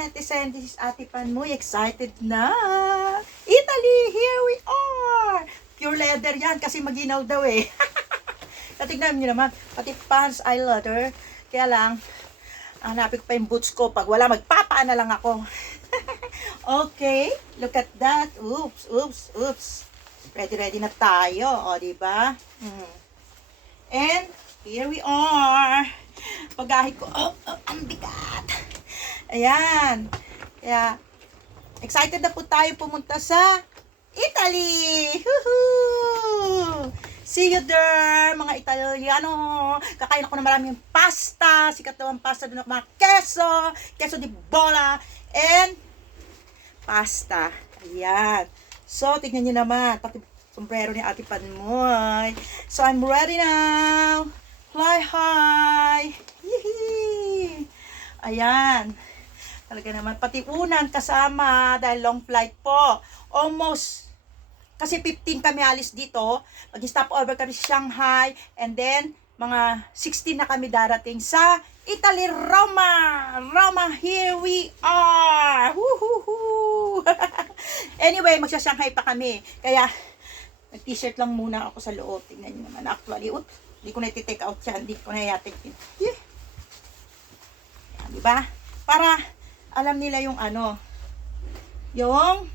netizen, this is Ate Panmoy. Excited na! Italy! Here we are! Pure leather yan kasi maginaw daw eh. Tignan nyo naman, pati pants ay leather. Kaya lang, hanapin ko pa yung boots ko. Pag wala, magpapaan na lang ako. Okay, look at that. Oops, oops, oops. Ready na tayo. O, diba? And, here we are. Pagahit ko, ang bigat. Ayan. Kaya, excited na po tayo pumunta sa Italy. Woohoo! See you there, mga Italiano. Kakain ako ng maraming pasta. Sikat daw ang pasta doon, mga queso di bola, and pasta. Ayan. So, tignan nyo naman. Pati sombrero ni Ate Panmoy. So, I'm ready now. Fly high. Yee! Ayan. Talaga naman. Pati unan kasama dahil long flight po. Almost. Kasi 15 kami alis dito. Mag-stop over kami sa Shanghai. And then, mga 16 na kami darating sa Italy, Roma. Roma, here we are. Woohoo! Anyway, magsa-Shanghai pa kami. Kaya, nag-t-shirt lang muna ako sa loob. Tingnan nyo naman. Actually, hindi ko na iti-take out yan. Hindi ko na yatik. Yeah. Yan, diba? Para, alam nila yung ano. Yung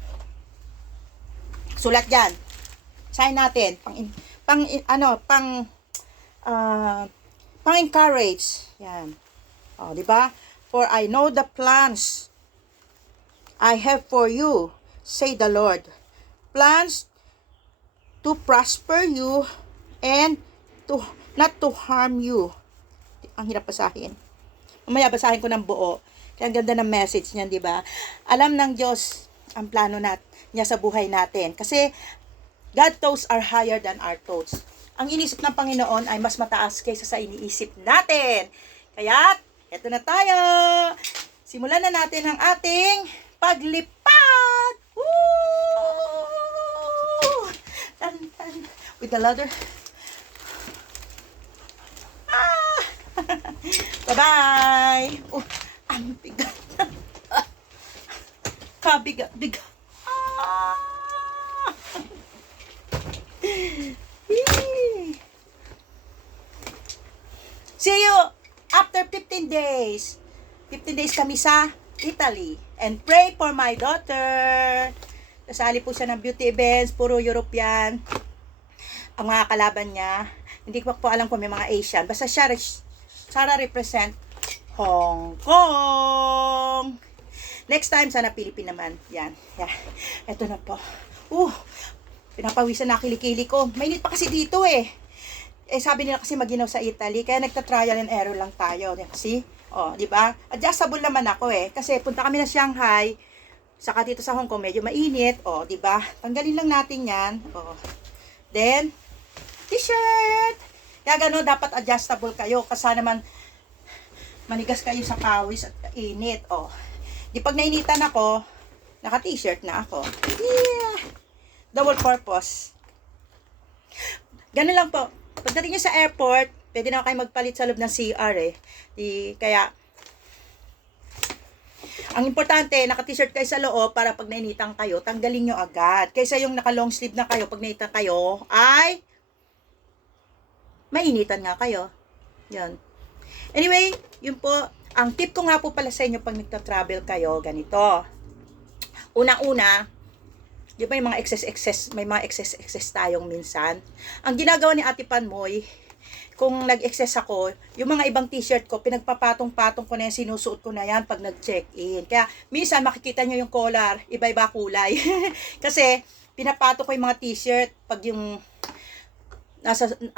sulat yan. Sign natin. Pang encourage. Yan. O, diba? For I know the plans I have for you, say the Lord. Plans to prosper you and to not to harm you. Ang hirap basahin. Mamaya basahin ko ng buo. Kaya ang ganda ng message niyan, di ba? Alam ng Diyos ang plano niya sa buhay natin. Kasi God thoughts are higher than our thoughts. Ang inisip ng Panginoon ay mas mataas kaysa sa iniisip natin. Kaya, eto na tayo. Simulan na natin ang ating paglipad. Woo! Tan. With the ladder. Bye-bye. Ang bigat. Kabigat-bigat. See you after 15 days. 15 days kami sa Italy. And pray for my daughter. Kasali po siya ng beauty events. Puro European. Ang mga kalaban niya. Hindi ko po alam kung may mga Asian. Basta siya represent Hong Kong. Next time, sana Philippine naman. Yan. Yeah. Ito na po. Pinapawisan na kilikili ko. Mainit pa kasi dito eh. Sabi nila kasi maginaw sa Italy. Kaya nagta-trial and error lang tayo. See? Di ba? Adjustable naman ako eh. Kasi punta kami na Shanghai. Saka dito sa Hong Kong, medyo mainit. Di ba? Tanggalin lang natin yan. Then, t-shirt. Kaya gano'n, dapat adjustable kayo. Kasi naman, manigas kayo sa pawis at init. Di pag nainitan ako, naka-t-shirt na ako. Yeah! Double purpose. Ganun lang po. Pagdating nyo sa airport, pwede na kayo magpalit sa loob ng CR eh. Kaya, ang importante, naka-t-shirt kayo sa loob para pag nainitan kayo, tanggalin nyo agad. Kaysa yung naka-long sleeve na kayo, pag nainitan kayo, ay mainitan nga kayo. Yan. Anyway, yun po. Ang tip ko nga po pala sa inyo pag nagta-travel kayo, ganito. Una-una, di ba yung mga excess, may mga excess tayong minsan. Ang ginagawa ni Ate Panmoy, kung nag-excess ako, yung mga ibang t-shirt ko, pinagpapatong-patong ko na yan, sinusuot ko na yan pag nag-check-in. Kaya, minsan makikita nyo yung collar, iba-iba kulay. Kasi, pinapatong ko yung mga t-shirt, pag yung,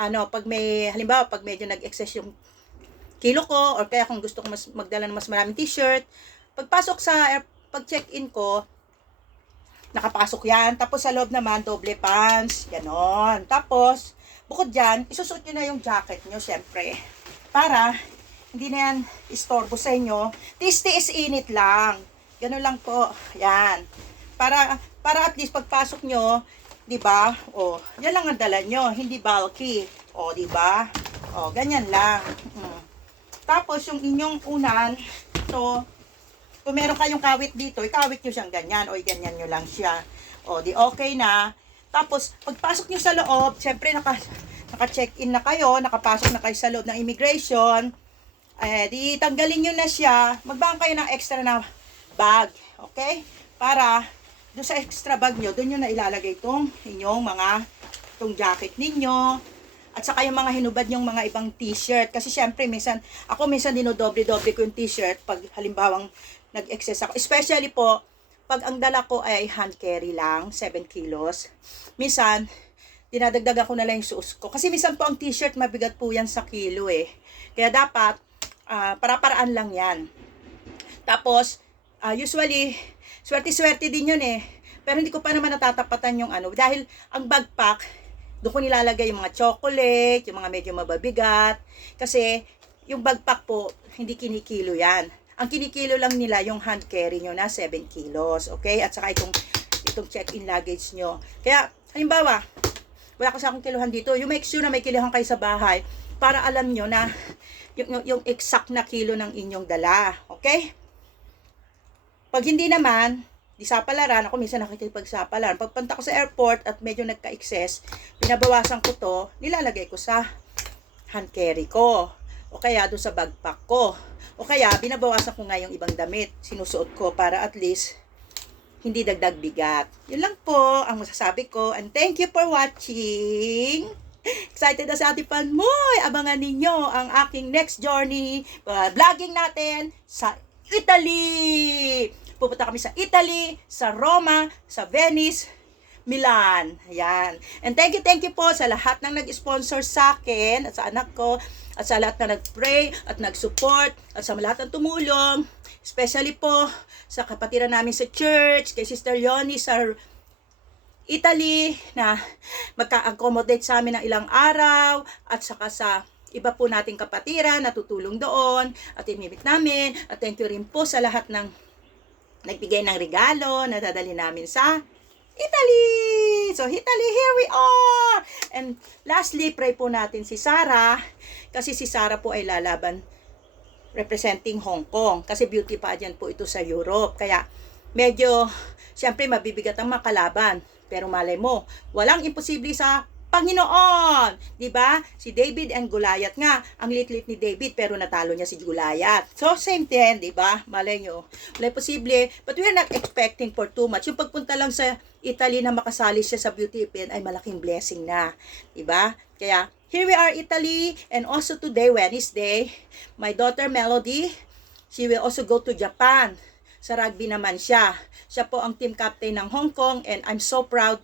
pag may, halimbawa, pag medyo nag-excess yung kilo ko, or kaya kung gusto ko magdala ng mas maraming t-shirt, pagpasok pag check-in ko, nakapasok yan. Tapos sa loob naman, doble pants, ganon. Tapos, bukod dyan, isusuot nyo na yung jacket nyo, syempre. Para, hindi na yan istorbo sa inyo. Tiis init lang. Ganon lang po. Yan. Para at least pagpasok nyo, di ba? Yan lang ang dala nyo. Hindi bulky. Di ba? Ganyan lang. Tapos, yung inyong unan, Kung meron kayong kawit dito, ikawit nyo siyang ganyan, o ganyan nyo lang siya. O, di okay na. Tapos, pagpasok nyo sa loob, syempre naka-check-in na kayo, nakapasok na kayo sa loob ng immigration, di tanggalin nyo na siya, magbang kayo ng extra na bag, okay? Para, doon sa extra bag nyo, doon nyo na ilalagay itong inyong itong jacket ninyo, at saka yung mga hinubad yung mga ibang t-shirt. Kasi syempre, minsan dinodoble-doble ko yung t-shirt pag halimbawang nag-excess ako. Especially po, pag ang dala ko ay hand carry lang, 7 kilos. Minsan, dinadagdagan ko na lang yung suos ko. Kasi minsan po ang t-shirt, mabigat po yan sa kilo eh. Kaya dapat, para-paraan lang yan. Tapos, usually, swerte-swerte din yun eh. Pero hindi ko pa naman natatapatan yung dahil ang backpack, doon ko nilalagay yung mga chocolate, yung mga medyo mababigat. Kasi, yung backpack po, hindi kinikilo yan. Ang kinikilo lang nila yung hand carry nyo na 7 kilos. Okay? At saka itong check-in luggage nyo. Kaya, halimbawa, wala ko sa akong kiluhan dito. You make sure na may kiluhan kayo sa bahay para alam nyo na yung exact na kilo ng inyong dala. Okay? Pag hindi naman, di sapalaran, ako minsan nakikipagsapalaran. Pagpunta ko sa airport at medyo nagka-excess, binabawasan ko to, nilalagay ko sa hand carry ko. O kaya doon sa backpack ko. O kaya, binabawasan ko nga yung ibang damit. Sinusuot ko para at least hindi dagdag bigat. Yun lang po ang masasabi ko. And thank you for watching. Excited na sa ating Panmoy. Abangan ninyo ang aking next journey. Vlogging natin sa Italy. Pupunta kami sa Italy, sa Roma, sa Venice, Milan. Ayan. And thank you po sa lahat ng nag-sponsor sa akin at sa anak ko at sa lahat na nag-pray at nag-support at sa lahat ng tumulong. Especially po sa kapatiran namin sa church, kay Sister Leonie sa Italy na magka-accommodate sa amin ng ilang araw at saka sa iba po nating kapatiran na tutulong doon at inimit namin. At thank you rin po sa lahat ng nagbigay ng regalo na dadali namin sa Italy. So, Italy, here we are! And lastly, pray po natin si Sarah. Kasi si Sarah po ay lalaban representing Hong Kong. Kasi beauty pageant po ito sa Europe. Kaya, medyo, siyempre, mabibigat ang makalaban. Pero malay mo, walang imposible sa Panginoon, 'di ba? Si David and Goliath nga, ang lit-lit ni David pero natalo niya si Goliath. So same din, 'di ba? Malay nyo. Wala posible, but we are not expecting for too much. Yung pagpunta lang sa Italy na makasali siya sa beauty pageant ay malaking blessing na, 'di ba? Kaya here we are Italy, and also today Wednesday, my daughter Melody, she will also go to Japan. Sa rugby naman siya. Siya po ang team captain ng Hong Kong, and I'm so proud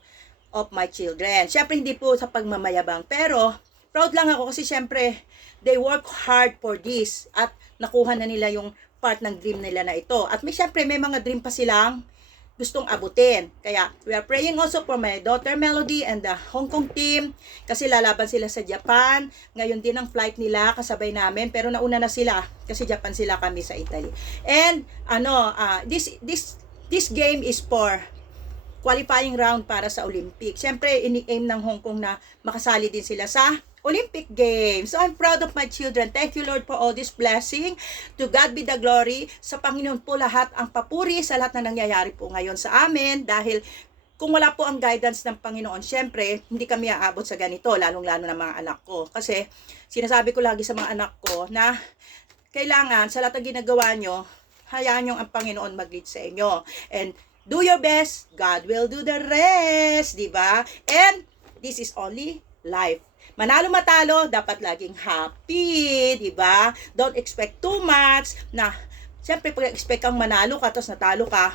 of my children. Siyempre, hindi po sa pagmamayabang, pero proud lang ako kasi siyempre, they work hard for this at nakuha na nila yung part ng dream nila na ito. At siyempre, may mga dream pa silang gustong abutin. Kaya, we are praying also for my daughter Melody and the Hong Kong team kasi lalaban sila sa Japan. Ngayon din ang flight nila, kasabay namin, pero nauna na sila kasi Japan sila, kami sa Italy. And, this game is for qualifying round para sa Olympic. Siyempre, ini-aim ng Hong Kong na makasali din sila sa Olympic Games. So, I'm proud of my children. Thank you, Lord, for all this blessing. To God be the glory. Sa Panginoon po lahat ang papuri sa lahat na nangyayari po ngayon sa amin. Dahil kung wala po ang guidance ng Panginoon, siyempre, hindi kami aabot sa ganito, lalong-lalo ng mga anak ko. Kasi, sinasabi ko lagi sa mga anak ko na kailangan sa lahat ng ginagawa nyo, hayaan nyo ang Panginoon mag-lead sa inyo. And do your best, God will do the rest, di ba? And this is only life. Manalo matalo, dapat laging happy, di ba? Don't expect too much. Na, siyempre, pag expect kang manalo ka, tapos natalo ka,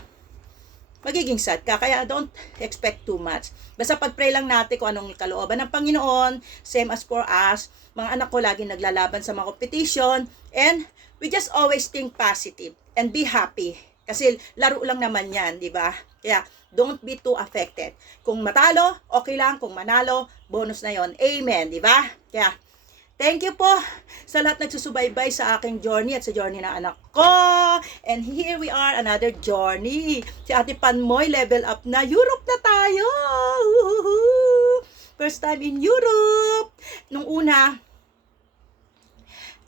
magiging sad ka. Kaya don't expect too much. Basta pag-pray lang natin kung anong kalooban ng Panginoon, same as for us. Mga anak ko laging naglalaban sa mga competition. And we just always think positive and be happy. Kasi laro lang naman yan, di ba? Kaya, don't be too affected. Kung matalo, okay lang. Kung manalo, bonus na yon. Amen, di ba? Kaya, thank you po sa lahat nagsusubaybay sa aking journey at sa journey ng anak ko. And here we are, another journey. Si Ate Panmoy, level up na. Europe na tayo! First time in Europe. Nung una,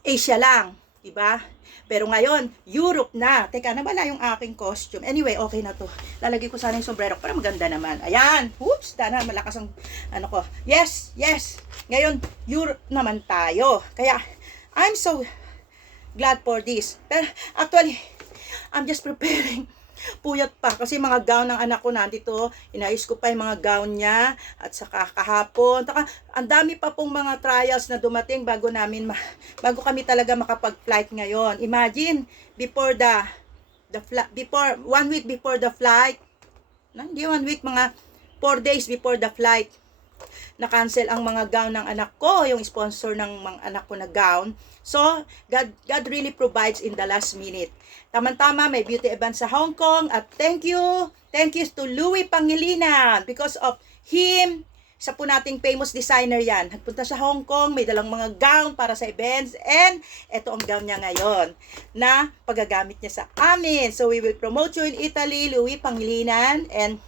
Asia lang. Diba? Pero ngayon, Europe na. Teka, nawala yung aking costume. Anyway, okay na to. Lalagay ko sana yung sombrero para maganda naman. Ayan. Oops, dana, malakas ang ano ko. Yes, yes. Ngayon, Europe naman tayo. Kaya, I'm so glad for this. Pero, actually, I'm just preparing. Puyat pa kasi mga gown ng anak ko nandito, inayos ko pa yung mga gown niya at saka kahapon. Taka, ang dami pa pong mga trials na dumating bago kami talaga makapag-flight ngayon. Imagine before before 1 week before the flight. Hindi 1 week, mga 4 days before the flight. Na-cancel ang mga gown ng anak ko, yung sponsor ng mga anak ko na gown. So, God really provides in the last minute. Tama-tama, may beauty event sa Hong Kong at thank you to Louis Pangilinan because of him. Isa po nating famous designer yan. Nagpunta sa Hong Kong, may dalang mga gown para sa events and eto ang gown niya ngayon na pagagamit niya sa amin. So, we will promote you in Italy, Louis Pangilinan and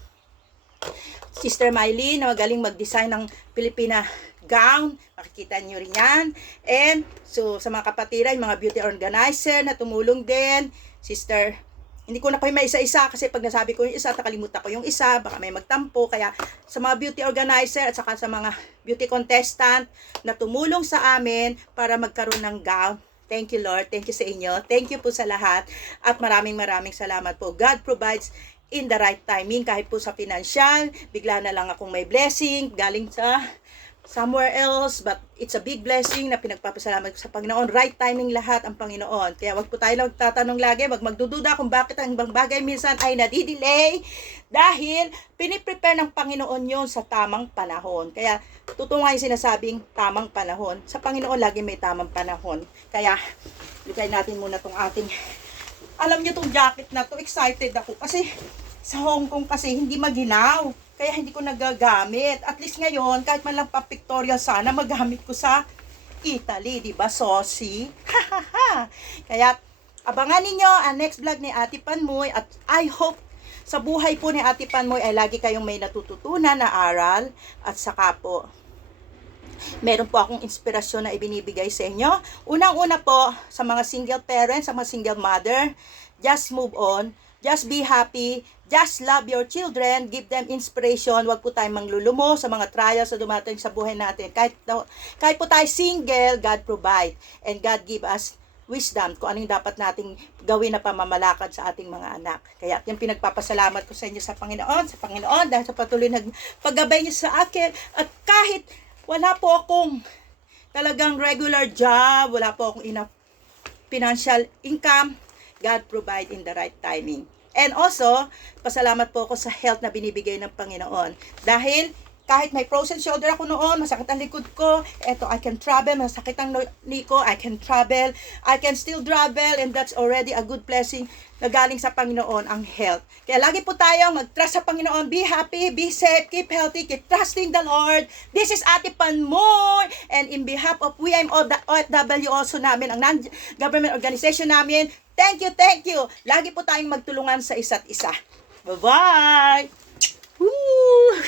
Sister Mylene na magaling mag-design ng Pilipina gown. Makikita nyo rin yan. And so sa mga kapatiran, mga beauty organizer na tumulong din. Sister, hindi ko na kayo may isa-isa kasi pag nasabi ko yung isa, nakalimutan ko yung isa. Baka may magtampo. Kaya sa mga beauty organizer at saka sa mga beauty contestant na tumulong sa amin para magkaroon ng gown. Thank you, Lord. Thank you sa inyo. Thank you po sa lahat. At maraming salamat po. God provides in the right timing, kahit po sa financial, bigla na lang akong may blessing, galing sa somewhere else, but it's a big blessing na pinagpapasalamat ko sa Panginoon. Right timing lahat ang Panginoon. Kaya wag po tayo magtatanong lagi, wag magdududa kung bakit ang ibang bagay minsan ay nadidelay, dahil piniprepare ng Panginoon yon sa tamang panahon. Kaya totoo nga yung sinasabing tamang panahon. Sa Panginoon lagi may tamang panahon. Kaya lugay natin muna tong ating, alam nyo tong jacket na to, excited ako kasi sa Hong Kong kasi hindi maginaw. Kaya hindi ko nagagamit. At least ngayon, kahit man lang pa-pictorial sana, magamit ko sa Italy. Diba, Sosi? Kaya, abangan ninyo ang next vlog ni Ate Panmoy. At I hope sa buhay po ni Ate Panmoy ay lagi kayong may natututunan na aral. At saka po, meron po akong inspirasyon na ibinibigay sa inyo. Unang-una po, sa mga single parents, sa mga single mother, just move on. Just be happy. Just love your children. Give them inspiration. Huwag po tayong manglulumo sa mga trials na dumating sa buhay natin. Kahit po tayo single, God provide. And God give us wisdom kung ano yung dapat nating gawin na pamamalakad sa ating mga anak. Kaya yung pinagpapasalamat ko sa inyo sa Panginoon dahil sa patuloy na paggabay niyo sa akin. At kahit wala po akong talagang regular job, wala po akong enough financial income, God provide in the right timing. And also, pasalamat po ako sa health na binibigay ng Panginoon. Dahil kahit may frozen shoulder ako noon, masakit ang likod ko, eto, I can travel, masakit ang liko, I can travel, I can still travel, and that's already a good blessing na galing sa Panginoon, ang health. Kaya lagi po tayong mag-trust sa Panginoon, be happy, be safe, keep healthy, keep trusting the Lord. This is Ate Panmoy, and in behalf of OFW also namin, ang non-government organization namin, thank you. Lagi po tayong magtulungan sa isa't isa. Bye-bye! Woo!